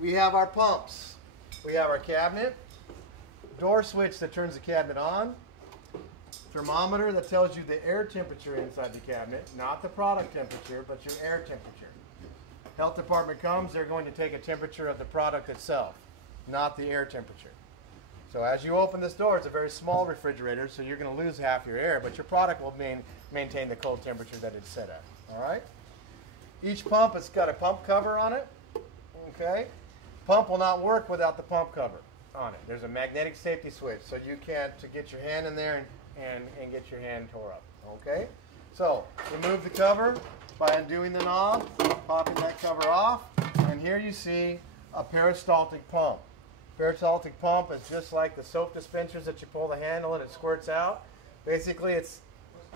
we have our pumps. We have our cabinet, door switch that turns the cabinet on, thermometer that tells you the air temperature inside the cabinet, not the product temperature, but your air temperature. Health department comes, they're going to take a temperature of the product itself, not the air temperature. So as you open this door, it's a very small refrigerator, so you're going to lose half your air, but your product will maintain the cold temperature that it's set at. All right? Each pump has got a pump cover on it. Okay? Pump will not work without the pump cover on it. There's a magnetic safety switch, so you can't to get your hand in there and get your hand tore up. Okay? So remove the cover by undoing the knob, popping that cover off, and here you see a peristaltic pump. Peristaltic pump is just like the soap dispensers that you pull the handle and it squirts out. Basically, it's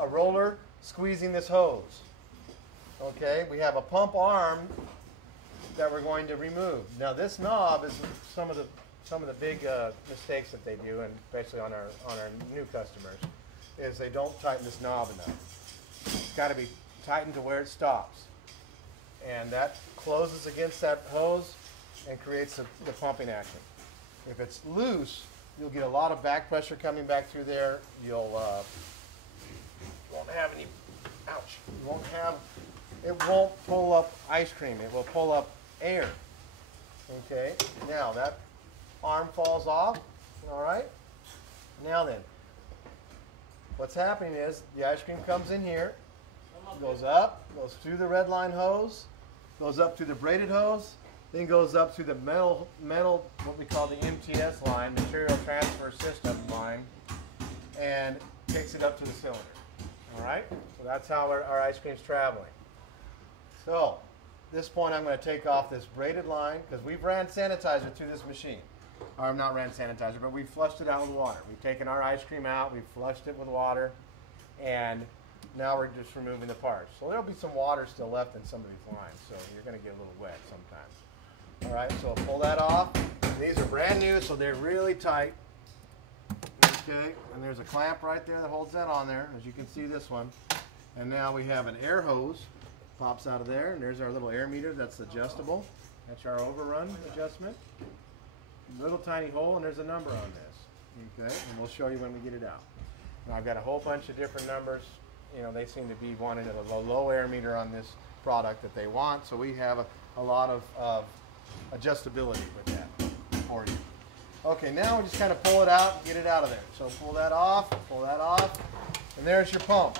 a roller squeezing this hose. Okay, we have a pump arm that we're going to remove. Now, this knob is some of the big mistakes that they do, and especially on our new customers, is they don't tighten this knob enough. It's got to be tightened to where it stops, and that closes against that hose and creates the pumping action. If it's loose, you'll get a lot of back pressure coming back through there. You'll won't have any. Ouch! You won't have. It won't pull up ice cream. It will pull up air. Okay. Now that arm falls off. All right. Now then, what's happening is the ice cream comes in here, goes up, goes through the red line hose, goes up to the braided hose, then goes up to the metal, what we call the MTS line, material transfer system line, and takes it up to the cylinder. All right? So that's how our ice cream's traveling. So, at this point I'm going to take off this braided line because we've ran sanitizer through this machine. Or not ran sanitizer, but we flushed it out with water. We've taken our ice cream out, we've flushed it with water, and now we're just removing the parts. So there'll be some water still left in some of these lines, so you're going to get a little wet sometimes. All right, so I'll pull that off. These are brand new, so they're really tight. Okay, and there's a clamp right there that holds that on there, as you can see this one. And now we have an air hose, pops out of there, and there's our little air meter that's adjustable. That's our overrun adjustment. Little tiny hole, and there's a number on this. Okay, and we'll show you when we get it out. Now I've got a whole bunch of different numbers. You know, they seem to be wanting a low air meter on this product that they want, so we have a lot of adjustability with that for you. Okay, now we just kind of pull it out and get it out of there. So pull that off, and there's your pump.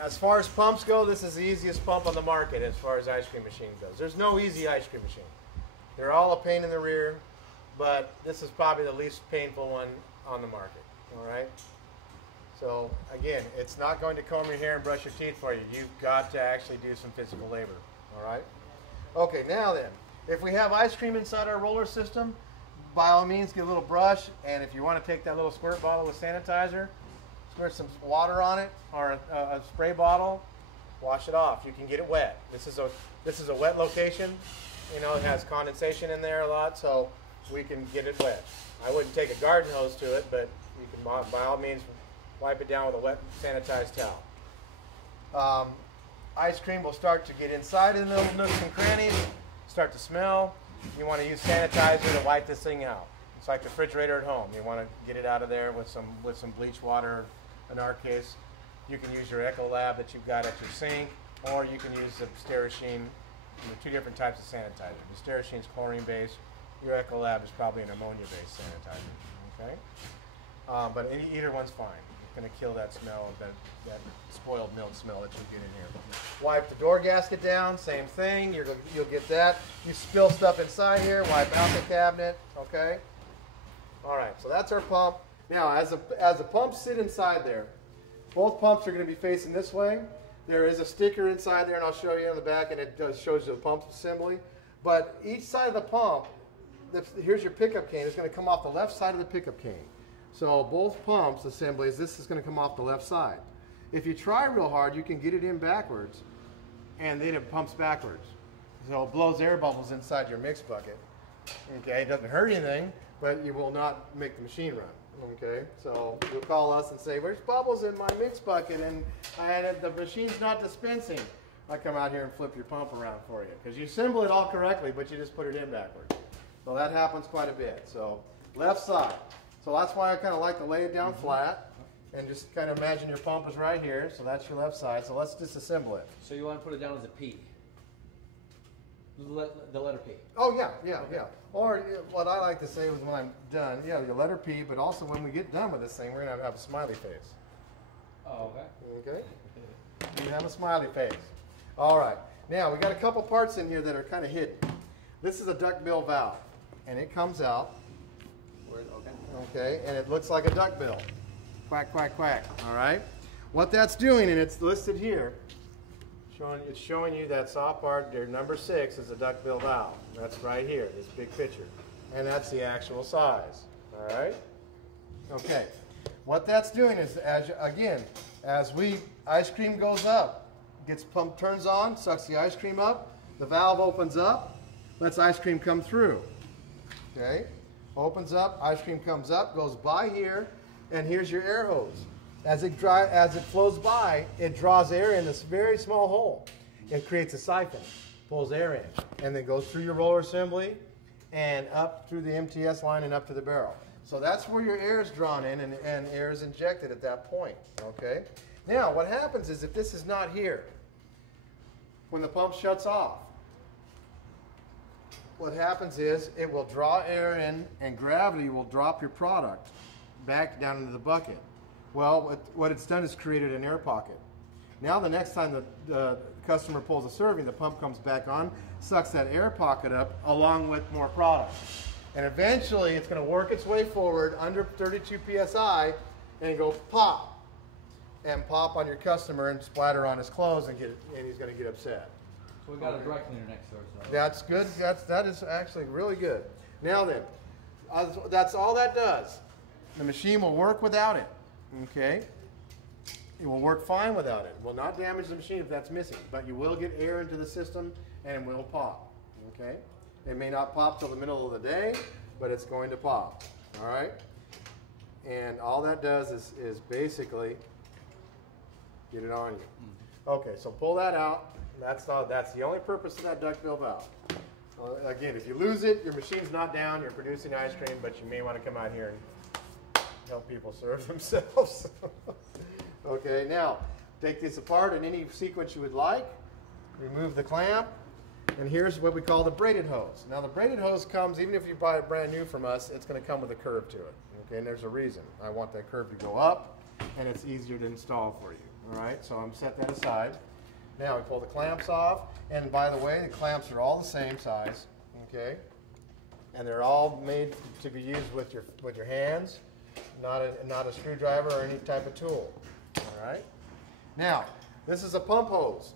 As far as pumps go, this is the easiest pump on the market as far as ice cream machine goes. There's no easy ice cream machine. They're all a pain in the rear, but this is probably the least painful one on the market, all right? So again, it's not going to comb your hair and brush your teeth for you. You've got to actually do some physical labor, all right? Okay, now then, if we have ice cream inside our roller system, by all means get a little brush, and if you want to take that little squirt bottle with sanitizer, squirt some water on it, or a spray bottle, wash it off. You can get it wet. This is a wet location. You know, it has condensation in there a lot, so we can get it wet. I wouldn't take a garden hose to it, but you can by all means wipe it down with a wet sanitized towel. Ice cream will start to get inside of the little nooks and crannies, start to smell. You want to use sanitizer to wipe this thing out. It's like the refrigerator at home. You want to get it out of there with some bleach water. In our case, you can use your Ecolab that you've got at your sink, or you can use the Sterashine. There are two different types of sanitizer. The Sterashine is chlorine-based. Your Ecolab is probably an ammonia-based sanitizer. Okay, but either one's fine. It's going to kill that smell, that spoiled milk smell that you get in here. Wipe the door gasket down. Same thing. You'll get that. You spill stuff inside here. Wipe out the cabinet. Okay. All right. So that's our pump. Now, as the pumps sit inside there, both pumps are going to be facing this way. There is a sticker inside there, and I'll show you on the back, and it shows you the pump assembly. But each side of the pump, here's your pickup cane, it's going to come off the left side of the pickup cane. So both pumps assemblies, this is going to come off the left side. If you try real hard, you can get it in backwards, and then it pumps backwards. So it blows air bubbles inside your mix bucket. Okay, it doesn't hurt anything, but you will not make the machine run. Okay, so you'll call us and say, "Where's bubbles in my mix bucket?" and the machine's not dispensing. I come out here and flip your pump around for you. Because you assemble it all correctly, but you just put it in backwards. So that happens quite a bit. So left side. So that's why I kind of like to lay it down flat and just kind of imagine your pump is right here. So that's your left side. So let's disassemble it. So you want to put it down as a P? The letter P. Oh yeah, yeah. Or what I like to say was when I'm done, yeah, your letter P, but also when we get done with this thing, we're gonna have a smiley face. Oh, okay. Okay? You have a smiley face. All right. Now we got a couple parts in here that are kind of hidden. This is a duckbill valve, and it comes out. Okay, and it looks like a duckbill. Quack, quack, quack. All right. What that's doing, and it's listed here. It's showing you that soft part there, number 6 is a duckbill valve. That's right here, this big picture. And that's the actual size. All right? Okay. What that's doing is, as ice cream goes up, gets pumped, turns on, sucks the ice cream up, the valve opens up, lets ice cream come through. Okay? Opens up, ice cream comes up, goes by here, and here's your air hose. As it flows by, it draws air in this very small hole. It creates a siphon, pulls air in, and then goes through your roller assembly and up through the MTS line and up to the barrel. So that's where your air is drawn in and air is injected at that point. Okay? Now, what happens is if this is not here, when the pump shuts off, what happens is it will draw air in and gravity will drop your product back down into the bucket. Well, what it's done is created an air pocket. Now the next time the customer pulls a serving, the pump comes back on, sucks that air pocket up along with more product. And eventually it's going to work its way forward under 32 PSI and go pop. And pop on your customer and splatter on his clothes and he's going to get upset. So we got a dry cleaner next door. So. That's good. That is actually really good. Now then, that's all that does. The machine will work without it. Okay? It will work fine without it. It will not damage the machine if that's missing, but you will get air into the system and it will pop. Okay? It may not pop till the middle of the day, but it's going to pop. All right? And all that does is basically get it on you. Okay, so pull that out. That's the only purpose of that duckbill valve. Again, if you lose it, your machine's not down, you're producing ice cream, but you may want to come out here and help people serve themselves. Okay, now take this apart in any sequence you would like. Remove the clamp, and here's what we call the braided hose. Now the braided hose comes, even if you buy it brand new from us, it's going to come with a curve to it. Okay, and there's a reason. I want that curve to go up, and it's easier to install for you. All right, so I'm set that aside. Now we pull the clamps off, and by the way, the clamps are all the same size. Okay, and they're all made to be used with your hands. Not a screwdriver or any type of tool. All right. Now, this is a pump hose.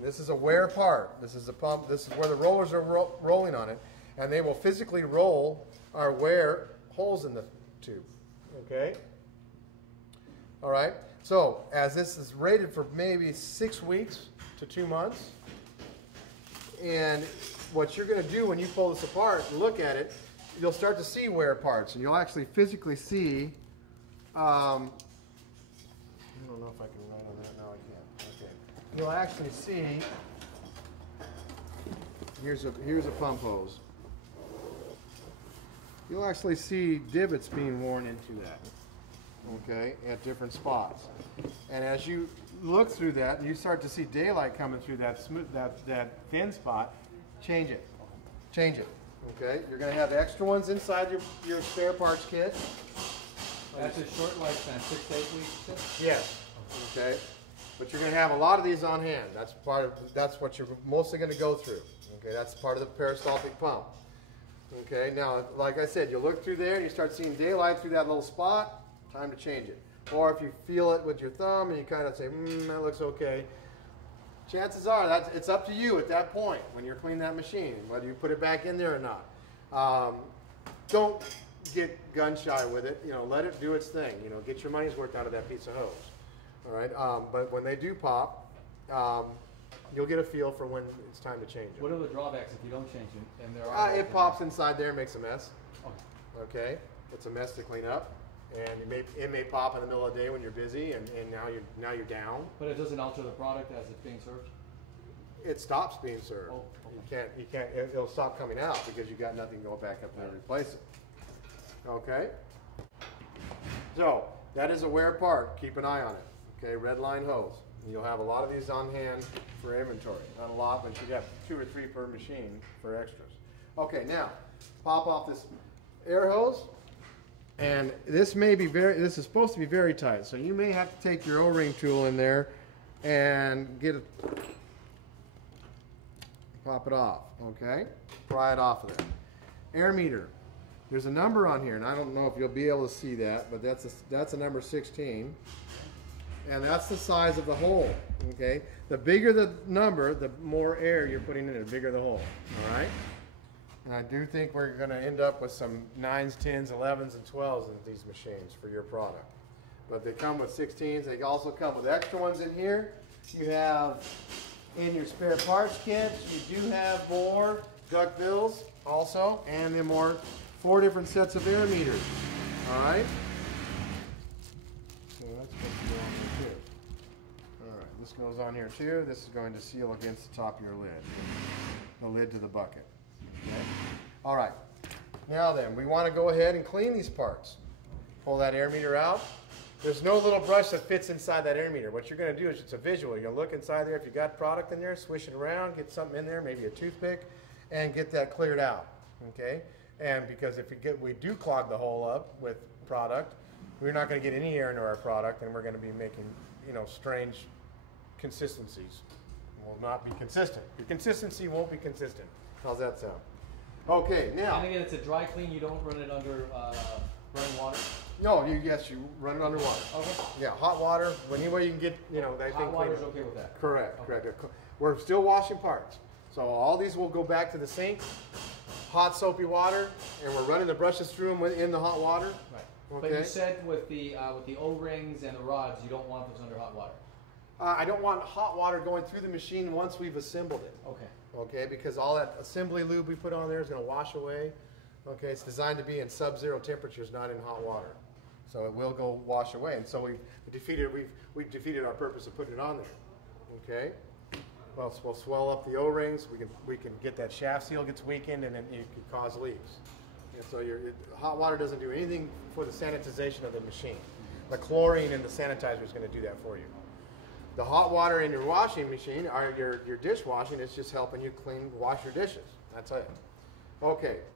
This is a wear part. This is a pump. This is where the rollers are rolling on it, and they will physically roll or wear holes in the tube. Okay. All right. So, as this is rated for maybe 6 weeks to 2 months, and what you're going to do when you pull this apart and look at it, you'll start to see wear parts, and you'll actually physically see. I don't know if I can write on that. No, I can't. Okay. You'll actually see. Here's a pump hose. You'll actually see divots being worn into that. Okay, at different spots, and as you look through that, and you start to see daylight coming through that thin spot, change it. Change it. Okay, you're going to have extra ones inside your spare parts kit. That's a short lifespan, 6 to 8 weeks. Yes. Okay, but you're going to have a lot of these on hand. That's what you're mostly going to go through. Okay, that's part of the peristaltic pump. Okay, now like I said, you look through there and you start seeing daylight through that little spot. Time to change it. Or if you feel it with your thumb and you kind of say, that looks okay, chances are it's up to you at that point when you're cleaning that machine, whether you put it back in there or not. Don't get gun shy with it. Let it do its thing. Get your money's worth out of that piece of hose. All right. But when they do pop, you'll get a feel for when it's time to change it. What are the drawbacks if you don't change it? And there are it pops inside there and makes a mess. Oh. Okay. It's a mess to clean up. And it may pop in the middle of the day when you're busy, and now you're down. But it doesn't alter the product as it's being served? it stops being served. Oh, You can't, it'll stop coming out because you got nothing to go back up there and replace it. Okay? So, that is a wear part. Keep an eye on it. Okay, red line hose. You'll have a lot of these on hand for inventory. Not a lot, but you have 2 or 3 per machine for extras. Okay, now, pop off this air hose. And this this is supposed to be very tight. So you may have to take your O-ring tool in there and pop it off, okay? Pry it off of there. Air meter. There's a number on here, and I don't know if you'll be able to see that, but that's a number 16. And that's the size of the hole, okay? The bigger the number, the more air you're putting in it, the bigger the hole, all right? And I do think we're gonna end up with some 9s, 10s, 11s, and 12s in these machines for your product. But they come with 16s. They also come with extra ones in here. You have in your spare parts kits, you do have more duck bills also, and then 4 different sets of air meters, all right? So that's supposed to go on there too. All right, this goes on here too. This is going to seal against the top of your lid, the lid to the bucket. Okay. All right. Now then, we want to go ahead and clean these parts. Pull that air meter out. There's no little brush that fits inside that air meter. What you're going to do is it's a visual. You'll look inside there. If you've got product in there, swish it around, get something in there, maybe a toothpick, and get that cleared out. Okay. And because if we do clog the hole up with product, we're not going to get any air into our product, and we're going to be making, strange consistencies. It will not be consistent. Your consistency won't be consistent. How's that sound? Okay, now. And again, it's a dry clean. You don't run it under running water. No, yes, you run it under water. Okay. Yeah, hot water. Any way you can get, Hot water is okay with that. Correct, Okay. correct. We're still washing parts, so all these will go back to the sink. Hot soapy water, and we're running the brushes through them in the hot water. Right. Okay. But you said with the O-rings and the rods, you don't want those under hot water. I don't want hot water going through the machine once we've assembled it. Okay. Okay, because all that assembly lube we put on there is going to wash away. Okay, it's designed to be in sub-zero temperatures, not in hot water. So it will go wash away, and so we've defeated our purpose of putting it on there. Okay, well, we'll swell up the O-rings. We can get that shaft seal gets weakened, and then it could cause leaks. And so hot water doesn't do anything for the sanitization of the machine. The chlorine and the sanitizer is going to do that for you. The hot water in your washing machine, or your dishwashing, is just helping you wash your dishes. That's it. Okay.